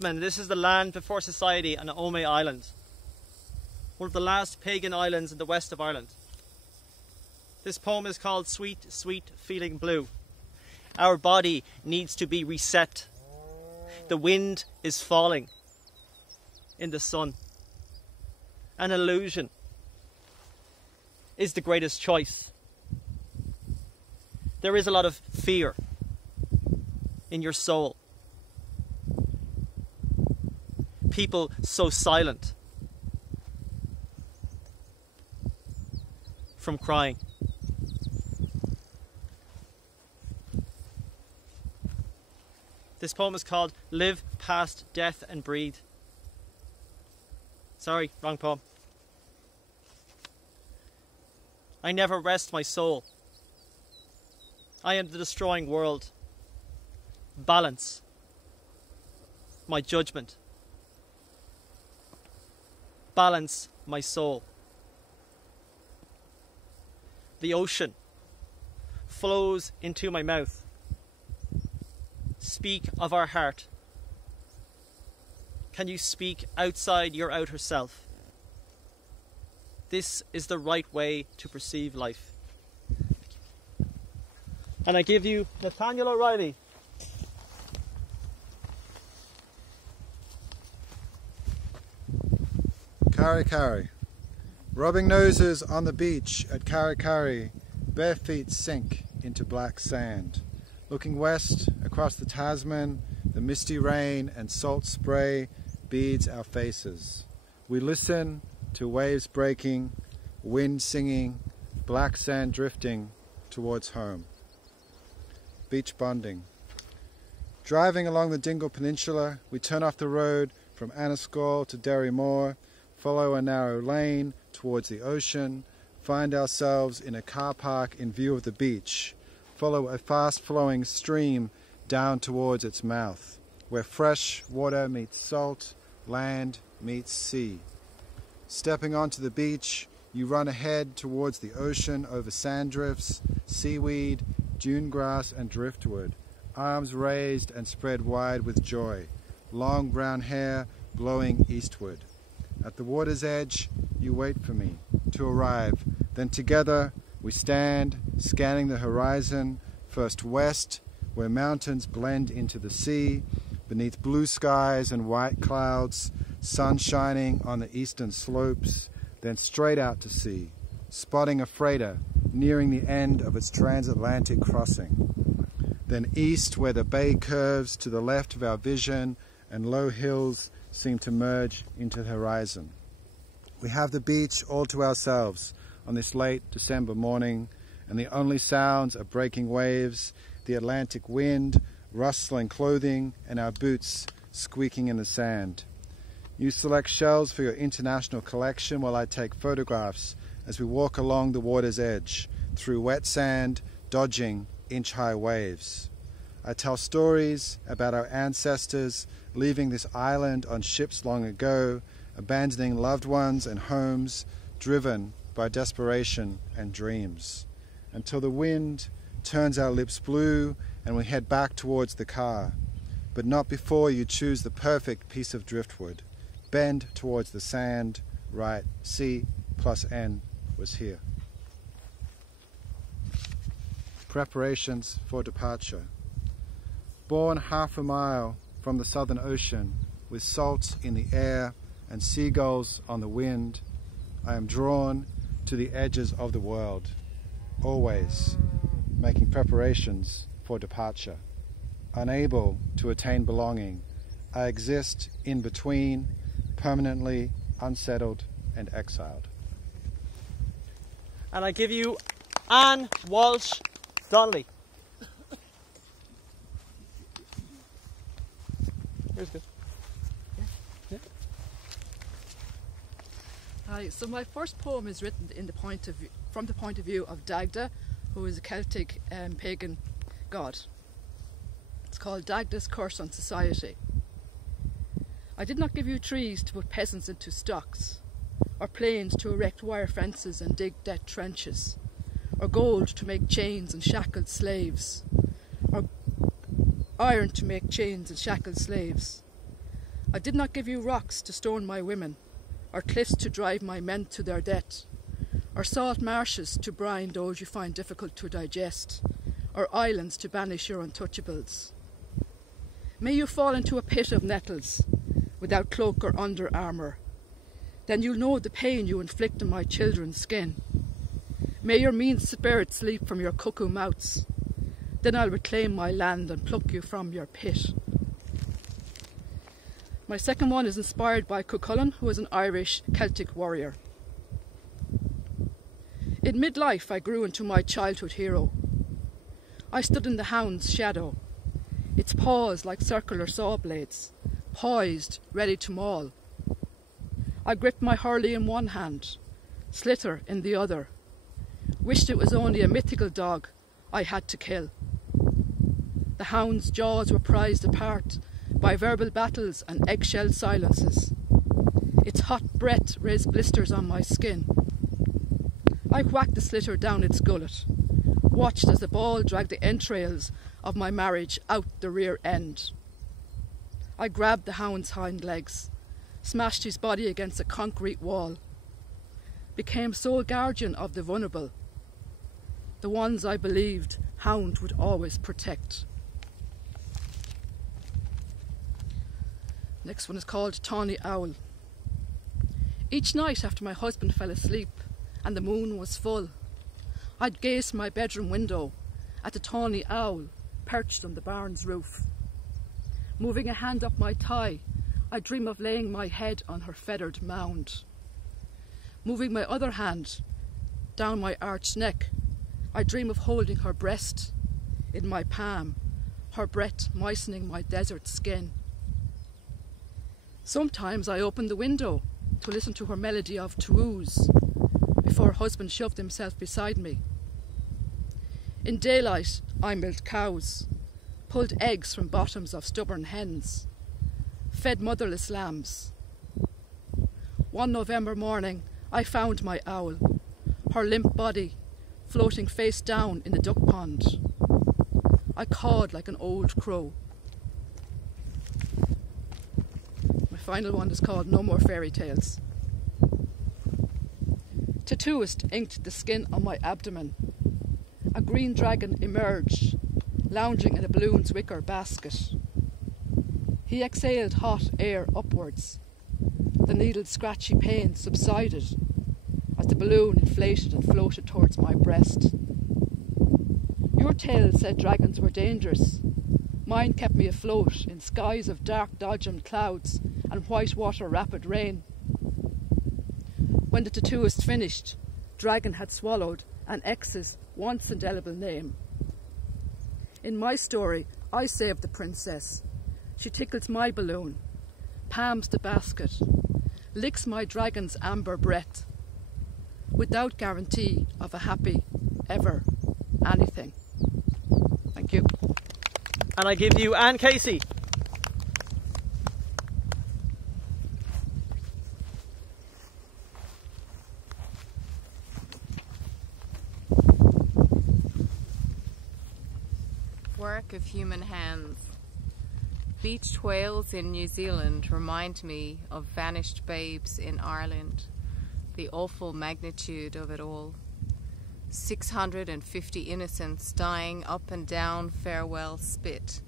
Bateman. This is the land before society on Omey Island, one of the last pagan islands in the west of Ireland. This poem is called Sweet, Sweet Feeling Blue. Our body needs to be reset. The wind is falling in the sun. An illusion is the greatest choice. There is a lot of fear in your soul. People so silent from crying. This poem is called Live Past Death and Breathe. Sorry, wrong poem. I never rest my soul. I am the destroying world. Balance my judgment. Balance my soul. The ocean flows into my mouth. Speak of our heart. Can you speak outside your outer self? This is the right way to perceive life. And I give you Nathanael O'Reilly. Carry, carry. Rubbing noses on the beach at Carry, carry, bare feet sink into black sand. Looking west across the Tasman, the misty rain and salt spray beads our faces. We listen to waves breaking, wind singing, black sand drifting towards home. Beach bonding. Driving along the Dingle Peninsula, we turn off the road from Anniscaul to Derrymore, follow a narrow lane towards the ocean, find ourselves in a car park in view of the beach, follow a fast-flowing stream down towards its mouth, where fresh water meets salt, land meets sea. Stepping onto the beach, you run ahead towards the ocean over sand drifts, seaweed, dune grass and driftwood, arms raised and spread wide with joy, long brown hair blowing eastward. At the water's edge, you wait for me to arrive. Then together we stand, scanning the horizon, first west, where mountains blend into the sea, beneath blue skies and white clouds, sun shining on the eastern slopes, then straight out to sea, spotting a freighter nearing the end of its transatlantic crossing. Then east, where the bay curves to the left of our vision and low hills seem to merge into the horizon. We have the beach all to ourselves on this late December morning, and the only sounds are breaking waves, the Atlantic wind, rustling clothing, and our boots squeaking in the sand. You select shells for your international collection while I take photographs as we walk along the water's edge, through wet sand, dodging inch-high waves. I tell stories about our ancestors leaving this island on ships long ago, abandoning loved ones and homes, driven by desperation and dreams, until the wind turns our lips blue and we head back towards the car, but not before you choose the perfect piece of driftwood. Bend towards the sand, right, C plus N was here. Preparations for departure. Born half a mile from the Southern Ocean, with salt in the air and seagulls on the wind, I am drawn to the edges of the world, always making preparations for departure. Unable to attain belonging, I exist in between, permanently unsettled and exiled. And I give you Anne Walsh Donnelly. Here's good. Yeah. Hi. So my first poem is written from the point of view of Dagda, who is a Celtic pagan god. It's called Dagda's Curse on Society. I did not give you trees to put peasants into stocks, or planes to erect wire fences and dig deep trenches, or gold to make chains and shackled slaves, or iron to make chains and shackled slaves. I did not give you rocks to stone my women, or cliffs to drive my men to their death, or salt marshes to brine those you find difficult to digest, or islands to banish your untouchables. May you fall into a pit of nettles, without cloak or under armour. Then you'll know the pain you inflict on my children's skin. May your mean spirits leap from your cuckoo mouths. Then I'll reclaim my land and pluck you from your pit. My second one is inspired by Cuchulainn, who is an Irish Celtic warrior. In midlife I grew into my childhood hero. I stood in the hound's shadow, its paws like circular saw blades, poised, ready to maul. I gripped my hurley in one hand, Slither in the other, wished it was only a mythical dog I had to kill. The hound's jaws were prized apart by verbal battles and eggshell silences. Its hot breath raised blisters on my skin. I whacked the Slither down its gullet, watched as the ball dragged the entrails of my marriage out the rear end. I grabbed the hound's hind legs, smashed his body against a concrete wall, became sole guardian of the vulnerable, the ones I believed hound would always protect. Next one is called Tawny Owl. Each night after my husband fell asleep and the moon was full, I'd gaze from my bedroom window at the tawny owl perched on the barn's roof. Moving a hand up my thigh, I dream of laying my head on her feathered mound. Moving my other hand down my arched neck, I dream of holding her breast in my palm, her breath moistening my desert skin. Sometimes I open the window to listen to her melody of tuus before her husband shoved himself beside me. In daylight, I milked cows, pulled eggs from bottoms of stubborn hens, fed motherless lambs. One November morning, I found my owl, her limp body floating face down in the duck pond. I cawed like an old crow. My final one is called No More Fairy Tales. Tattooist inked the skin on my abdomen. A green dragon emerged, lounging in a balloon's wicker basket. He exhaled hot air upwards. The needle's scratchy pain subsided as the balloon inflated and floated towards my breast. Your tale said dragons were dangerous. Mine kept me afloat in skies of dark dodgem clouds and white water rapid rain. When the tattooist finished, dragon had swallowed an ex's once indelible name. In my story, I saved the princess. She tickles my balloon, palms the basket, licks my dragon's amber breath, without guarantee of a happy, ever, anything. Thank you. And I give you Anne Casey. Work of human hands. Beached whales in New Zealand remind me of vanished babes in Ireland, the awful magnitude of it all. 650 innocents dying up and down Farewell Spit,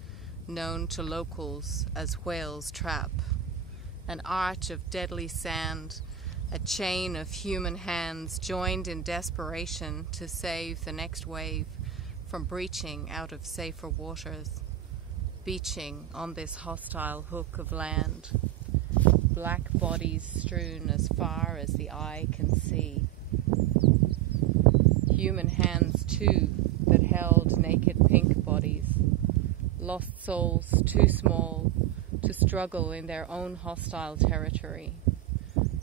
known to locals as Whale's Trap. An arch of deadly sand, a chain of human hands joined in desperation to save the next wave from breaching out of safer waters, beaching on this hostile hook of land, black bodies strewn as far as the eye can see. Human hands too that held naked pink bodies, lost souls too small to struggle in their own hostile territory,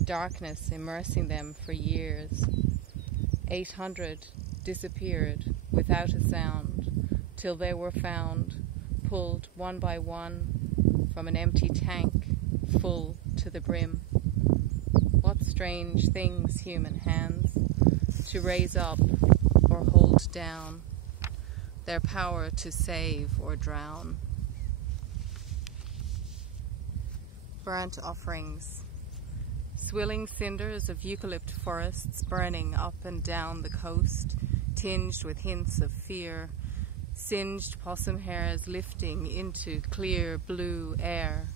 darkness immersing them for years. 800 disappeared without a sound, till they were found, pulled one by one from an empty tank full to the brim. What strange things, human hands, to raise up or hold down, their power to save or drown. burnt offerings, swilling cinders of eucalypt forests burning up and down the coast, tinged with hints of fear, singed possum hairs lifting into clear blue air.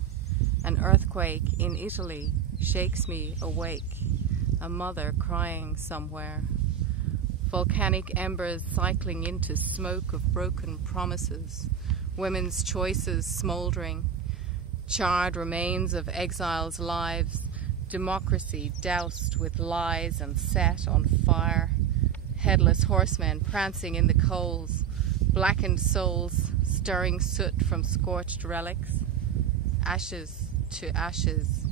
An earthquake in Italy shakes me awake, a mother crying somewhere. Volcanic embers cycling into smoke of broken promises, women's choices smouldering, charred remains of exiles' lives, democracy doused with lies and set on fire, headless horsemen prancing in the coals, blackened souls stirring soot from scorched relics, ashes to ashes,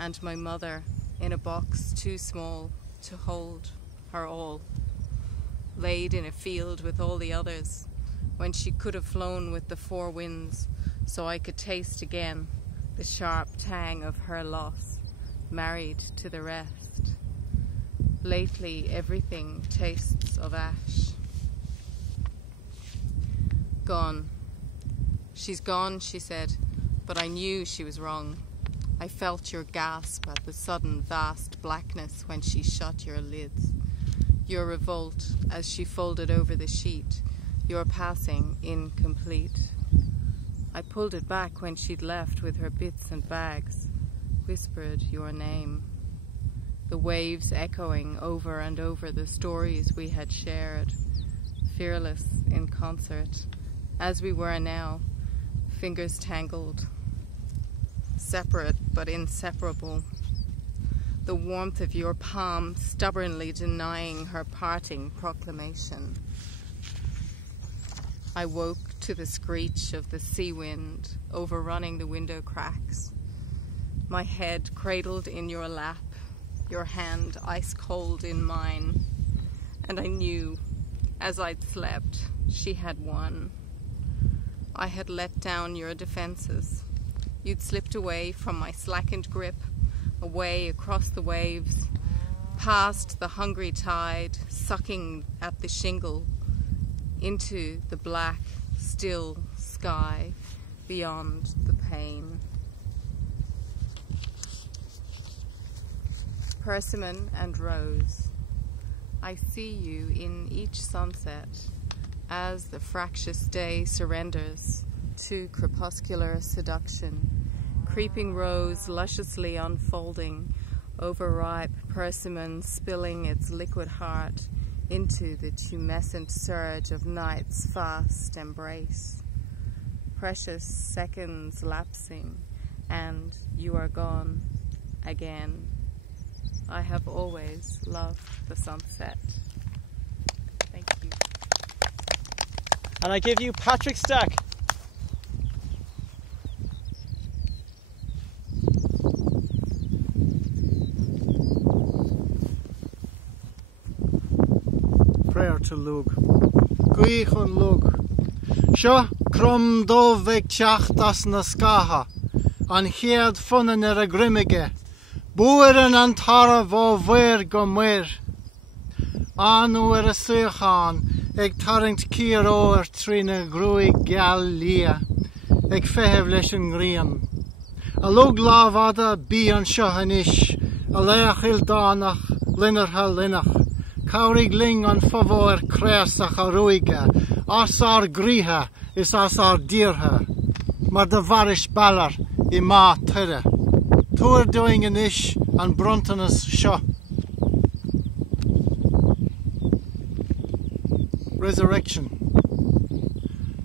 and my mother in a box too small to hold her all, laid in a field with all the others, when she could have flown with the four winds, so I could taste again the sharp tang of her loss, married to the rest. Lately everything tastes of ash. Gone. She's gone, she said, but I knew she was wrong. I felt your gasp at the sudden vast blackness when she shut your lids. Your revolt as she folded over the sheet, your passing incomplete. I pulled it back when she'd left with her bits and bags, whispered your name. The waves echoing over and over the stories we had shared, fearless in concert, as we were now, fingers tangled, separate but inseparable. The warmth of your palm stubbornly denying her parting proclamation. I woke to the screech of the sea wind overrunning the window cracks, my head cradled in your lap, your hand ice cold in mine, and I knew, as I'd slept, she had won. I had let down your defenses. You'd slipped away from my slackened grip, away across the waves, past the hungry tide, sucking at the shingle, into the black, still sky beyond the pain. Persimmon and rose, I see you in each sunset as the fractious day surrenders to crepuscular seduction, creeping rose lusciously unfolding, overripe persimmon spilling its liquid heart into the tumescent surge of night's fast embrace. Precious seconds lapsing, and you are gone again. I have always loved the sunset. Thank you. And I give you Patrick Stack. Prayer to Lug. Gwych on Lug. Sio crom do veg teachtas na scaha, an head funnen a grimmige, boeren an tara vo ver go mer. Anu a suchan, eg tarringt kier oer trina gruig gal lia, eg fehev leis an grian. A lug lavada bi an shohanish, a leach il danach, linner ha linnach. Kaurig ling an favor kresach a ruiga, asar griha is asar dirha, maar de varish baller I ma tere. Tour doing an ish an bruntanus sho. Resurrection.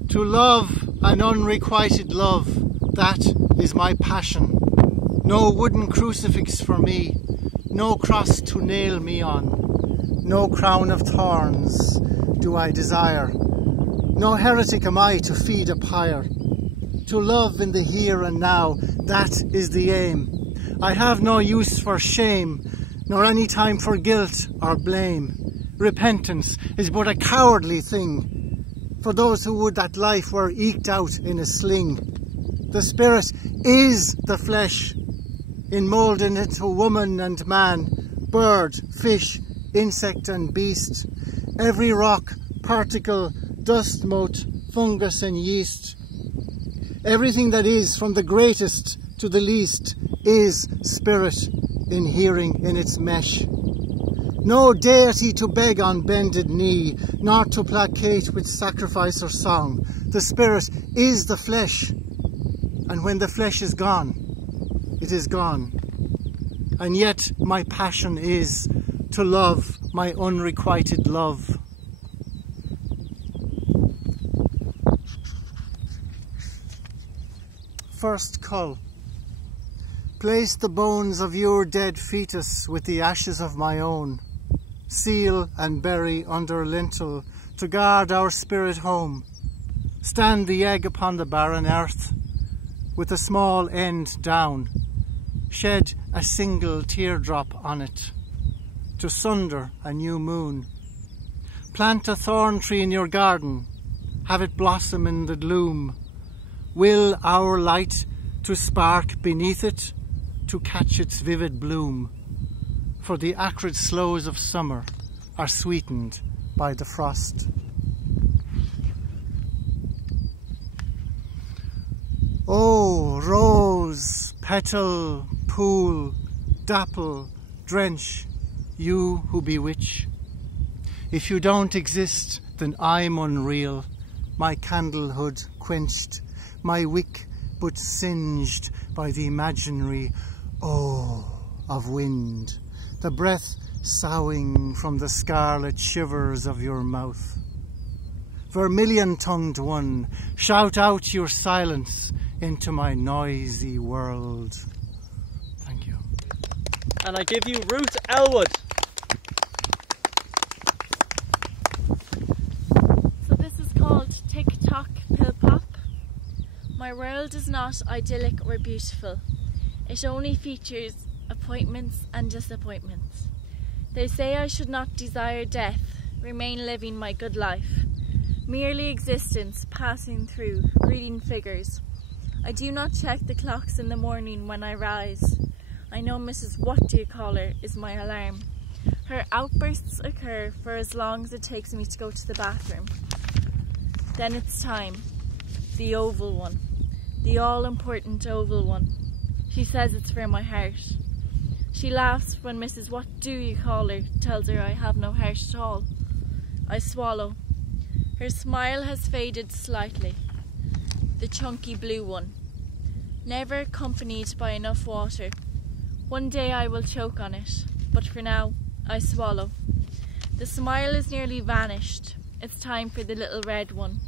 To love an unrequited love, that is my passion. No wooden crucifix for me, no cross to nail me on. No crown of thorns do I desire. No heretic am I to feed a pyre. To love in the here and now, that is the aim. I have no use for shame, nor any time for guilt or blame. Repentance is but a cowardly thing for those who would that life were eked out in a sling. The spirit is the flesh, enmoulded into woman and man, bird, fish, insect and beast, every rock, particle, dust mote, fungus and yeast. Everything that is, from the greatest to the least is spirit inhering in its mesh. No deity to beg on bended knee, nor to placate with sacrifice or song. The spirit is the flesh, and when the flesh is gone, it is gone. And yet my passion is to love my unrequited love. First cull. Place the bones of your dead fetus with the ashes of my own. Seal and bury under lintel to guard our spirit home. Stand the egg upon the barren earth with a small end down. Shed a single teardrop on it to sunder a new moon. Plant a thorn tree in your garden. Have it blossom in the gloom. Will our light to spark beneath it to catch its vivid bloom. For the acrid slows of summer are sweetened by the frost. Oh, rose, petal, pool, dapple, drench, you who bewitch. If you don't exist, then I'm unreal, my candlehood quenched, my wick but singed by the imaginary of wind, the breath soughing from the scarlet shivers of your mouth. Vermilion-tongued one, shout out your silence into my noisy world. Thank you. And I give you Ruth Elwood. So this is called Tick Tock Pill Pop. My world is not idyllic or beautiful. It only features appointments and disappointments. They say I should not desire death, remain living my good life. Merely existence, passing through, reading figures. I do not check the clocks in the morning when I rise. I know Mrs. What-do-you-call-her is my alarm. Her outbursts occur for as long as it takes me to go to the bathroom. Then it's time. The oval one. The all-important oval one. She says it's for my heart. She laughs when Mrs. What-do-you-call-her tells her I have no heart at all. I swallow. Her smile has faded slightly. The chunky blue one. Never accompanied by enough water. One day I will choke on it, but for now, I swallow. The smile is nearly vanished. It's time for the little red one.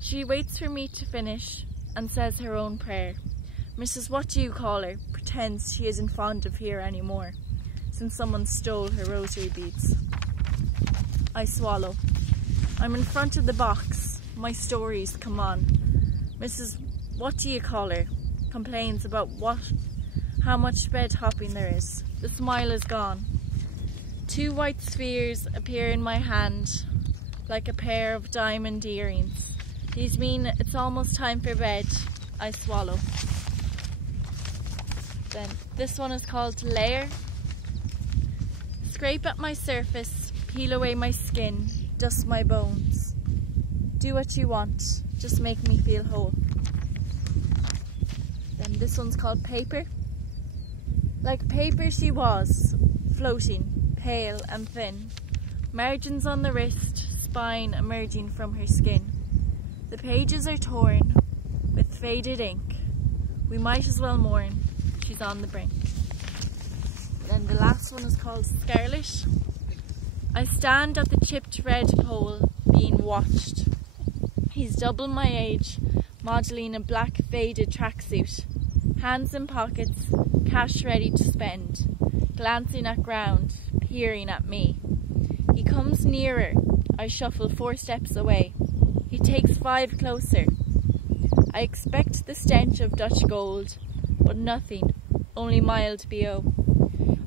She waits for me to finish and says her own prayer. Mrs. What-do-you-call-her pretends she isn't fond of here anymore, since someone stole her rosary beads. I swallow. I'm in front of the box. My stories come on. Mrs. What-do-you-call-her complains about how much bed hopping there is. The smile is gone. 2 white spheres appear in my hand like a pair of diamond earrings. These mean it's almost time for bed. I swallow. Then this one is called Layer. Scrape at my surface, peel away my skin, dust my bones. Do what you want, just make me feel whole. Then this one's called Paper. Like paper she was, floating, pale and thin. Margins on the wrist, spine emerging from her skin. The pages are torn with faded ink. We might as well mourn, she's on the brink. Then the last one is called Scarlet. I stand at the chipped red pole, being watched. He's double my age, modelling a black faded tracksuit. Hands in pockets, cash ready to spend. Glancing at ground, peering at me. He comes nearer, I shuffle 4 steps away. He takes 5 closer. I expect the stench of Dutch gold, but nothing, only mild BO.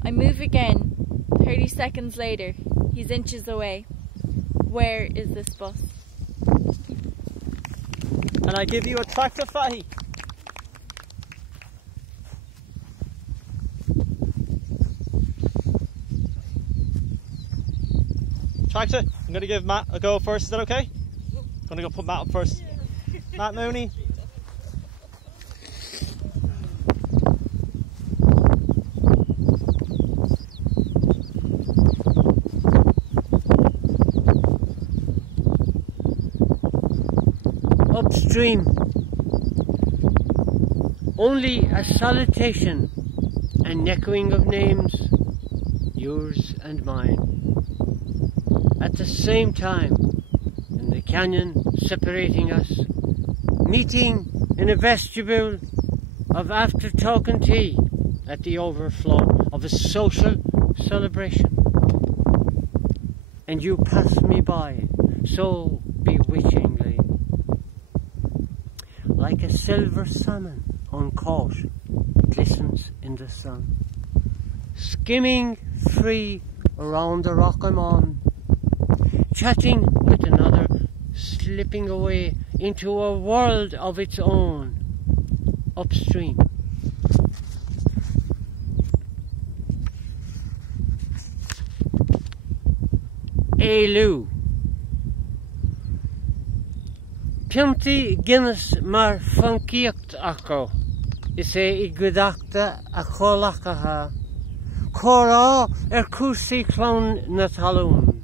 I move again, 30 seconds later, he's inches away. Where is this bus? And I give you Attracta Fahy. Attracta, I'm going to give Matt a go first, is that okay? I'm going to go put Matt up first. Matt Mooney. upstream. Only a salutation and echoing of names, yours and mine. At the same time, in the canyon separating us, meeting in a vestibule of after talking tea at the overflow of a social celebration. And you pass me by so bewitchingly, like a silver salmon uncaught, glistens in the sun, skimming free around the rock I'm on, chatting with another, slipping away into a world of its own, upstream. Éilú. Pianti Guinness mar funkiacht aco, is I gudachta a cholakaha, cora cwsi clown na talún,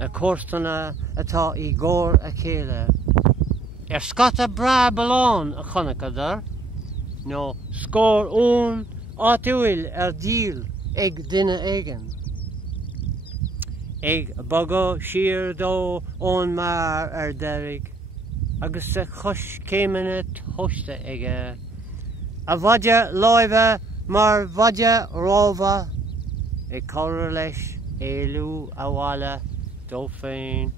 a córstana atá I gór a chéile. Scata bra balón a chonacadar, no scór ón átuil díl ag duine aigen. Ag bogo siar dó ón mar derig, agus a chus céimene thosta ige. A bhaide láimhe mar bhaide rómha, ag córa leis éilú a bhála dó féin.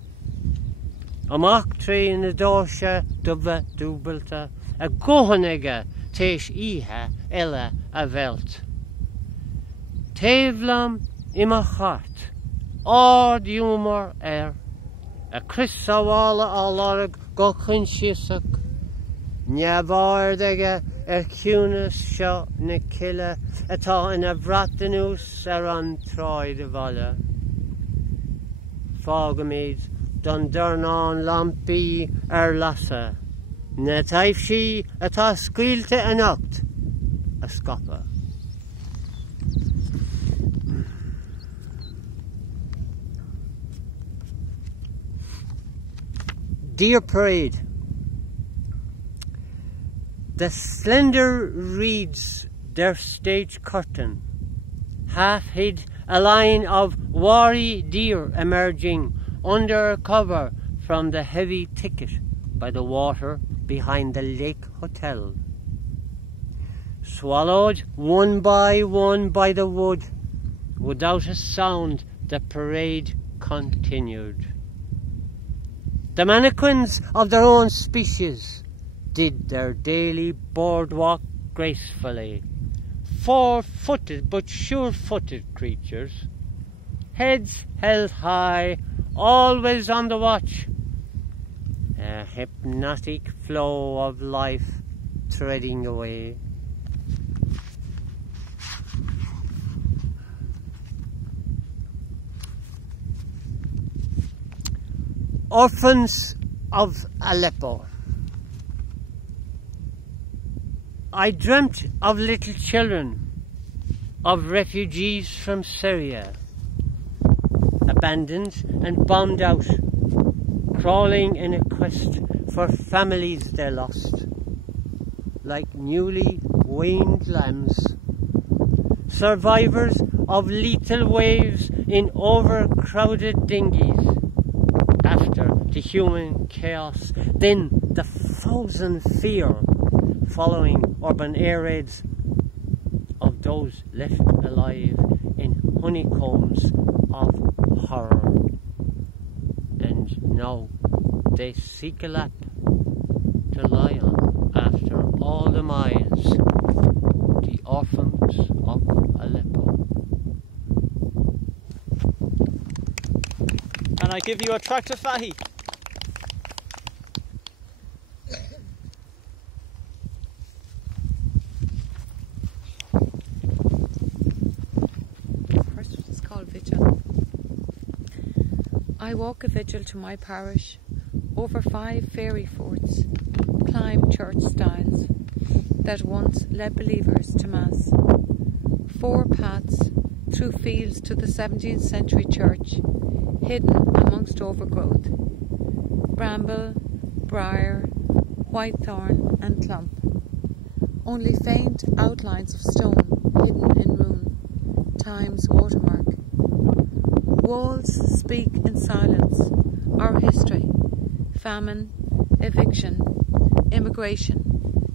Amach trí na dóise dubha dúbalta, a gohan ige téis ihe eile a bheilt. Taobhlam ima chart, ád humor a Chris Sawala alarag go chun siasach, neabhard ige ciúnas seo na cile atá ina bhratanús an tráid a bhaile. Fágamid don durnán lampi lasa, na taobh sí atá scaoilte anocht a scapa. Dear Parade, the slender reeds their stage curtain, half hid a line of wary deer emerging under cover from the heavy thicket by the water behind the Lake Hotel. Swallowed one by the wood, without a sound the parade continued. The mannequins of their own species did their daily boardwalk gracefully. 4-footed but sure-footed creatures, heads held high, always on the watch. A hypnotic flow of life threading away. Orphans of Aleppo. I dreamt of little children, of refugees from Syria, abandoned and bombed out, crawling in a quest for families they lost, like newly weaned lambs, survivors of lethal waves in overcrowded dinghies. After the human chaos, then the frozen fear following urban air raids of those left alive in honeycombs of horror. And now they seek a lap to lie on after all the miles, the orphans of Aleppo. And I give you Attracta Fahy. First it's called Vigil. I walk a vigil to my parish, over 5 fairy forts, climb church stiles that once led believers to Mass, 4 paths through fields to the 17th century church, hidden amongst overgrowth, bramble, briar, whitethorn and clump. Only faint outlines of stone hidden in moon, time's watermark. Walls speak in silence, our history, famine, eviction, immigration,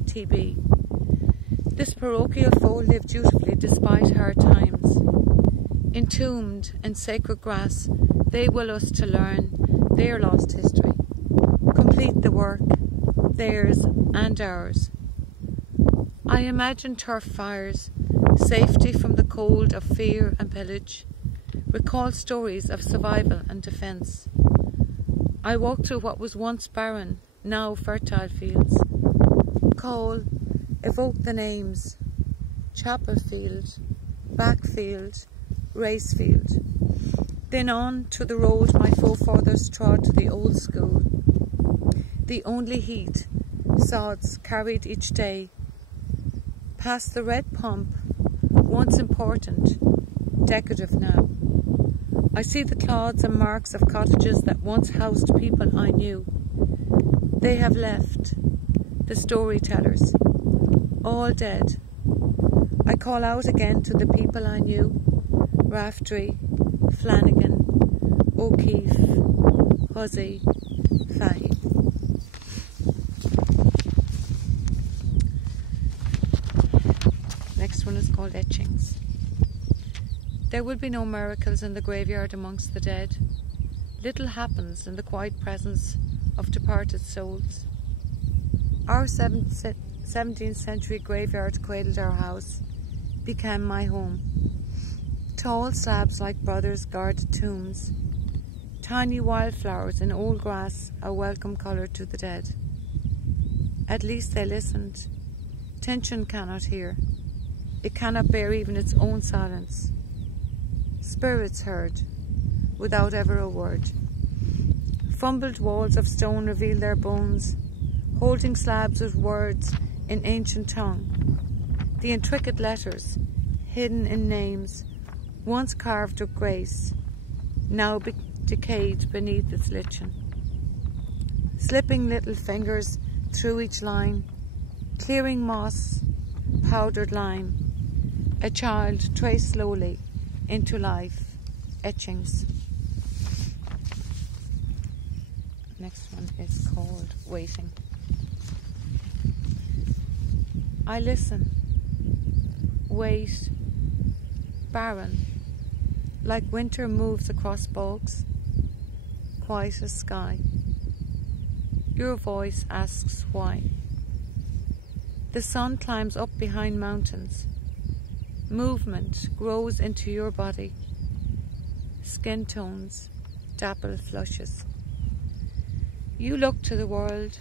TB. This parochial fold lived dutifully despite hard times. Entombed in sacred grass, they will us to learn their lost history. Complete the work, theirs and ours. I imagine turf fires, safety from the cold of fear and pillage, recall stories of survival and defence. I walk through what was once barren, now fertile fields. Call, evoke the names: Chapel Field, Backfield, Racefield. Then on to the road my forefathers trod to the old school. The only heat sods carried each day. Past the red pump, once important, decorative now. I see the clods and marks of cottages that once housed people I knew. They have left, the storytellers, all dead. I call out again to the people I knew: Raftery, Flanagan, O'Keefe, Hussey, Fahy. Next one is called Etchings. There will be no miracles in the graveyard amongst the dead. Little happens in the quiet presence of departed souls. Our 17th century graveyard cradled our house, became my home. Tall slabs like brothers guarded tombs. Tiny wildflowers in old grass, a welcome colour to the dead. At least they listened. Tension cannot hear. It cannot bear even its own silence. Spirits heard, without ever a word. Fumbled walls of stone reveal their bones, holding slabs with words in ancient tongue. The intricate letters, hidden in names, once carved with grace, now decayed beneath its lichen. Slipping little fingers through each line, clearing moss, powdered lime. A child traced slowly into life. Etchings. Next one is called Waiting. I listen, wait, barren, like winter moves across bogs, quiet as sky. Your voice asks why. The sun climbs up behind mountains. Movement grows into your body. Skin tones, dapple flushes. You look to the world,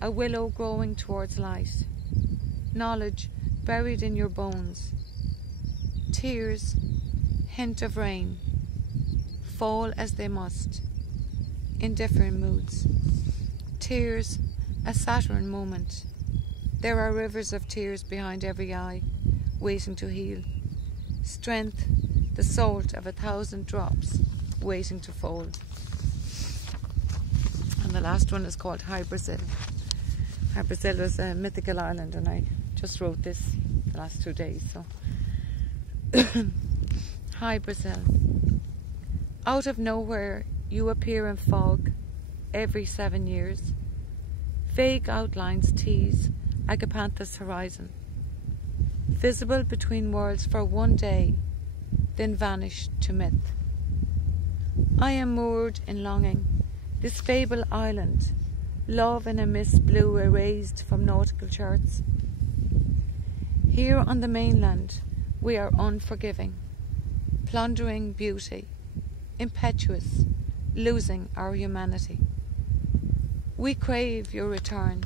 a willow growing towards light. Knowledge buried in your bones. Tears, hint of rain. Fall as they must, in different moods. Tears, a Saturn moment. There are rivers of tears behind every eye, waiting to heal. Strength, the salt of 1,000 drops, waiting to fall. And the last one is called High Brazil. High Brazil is a mythical island, and I just wrote this the last 2 days. So, High Brazil. Out of nowhere, you appear in fog every 7 years. Vague outlines tease Agapanthus horizon. Visible between worlds for one day, then vanished to myth. I am moored in longing, this fable island, love in a mist blue erased from nautical charts. Here on the mainland, we are unforgiving, plundering beauty, impetuous, losing our humanity. We crave your return,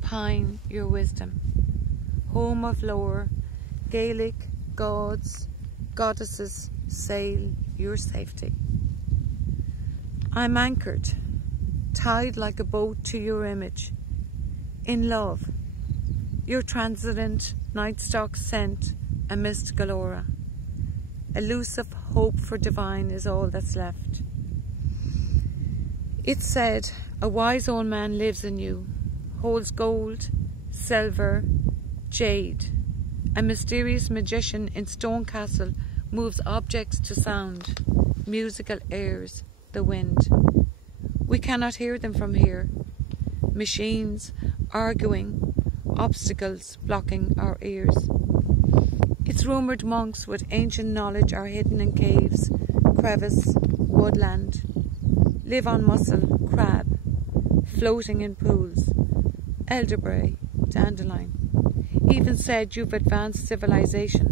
pine your wisdom, home of lore, Gaelic gods, goddesses, sail your safety. I'm anchored, tied like a boat to your image, in love, your transient night stalk scent amidst galore. Elusive hope for divine is all that's left. It's said a wise old man lives in you, holds gold, silver, jade. A mysterious magician in Stone Castle moves objects to sound, musical airs, the wind. We cannot hear them from here. Machines, arguing, obstacles blocking our ears. It's rumoured monks with ancient knowledge are hidden in caves, crevice, woodland, live on mussel, crab, floating in pools, elderberry, dandelion. Even said you've advanced civilization.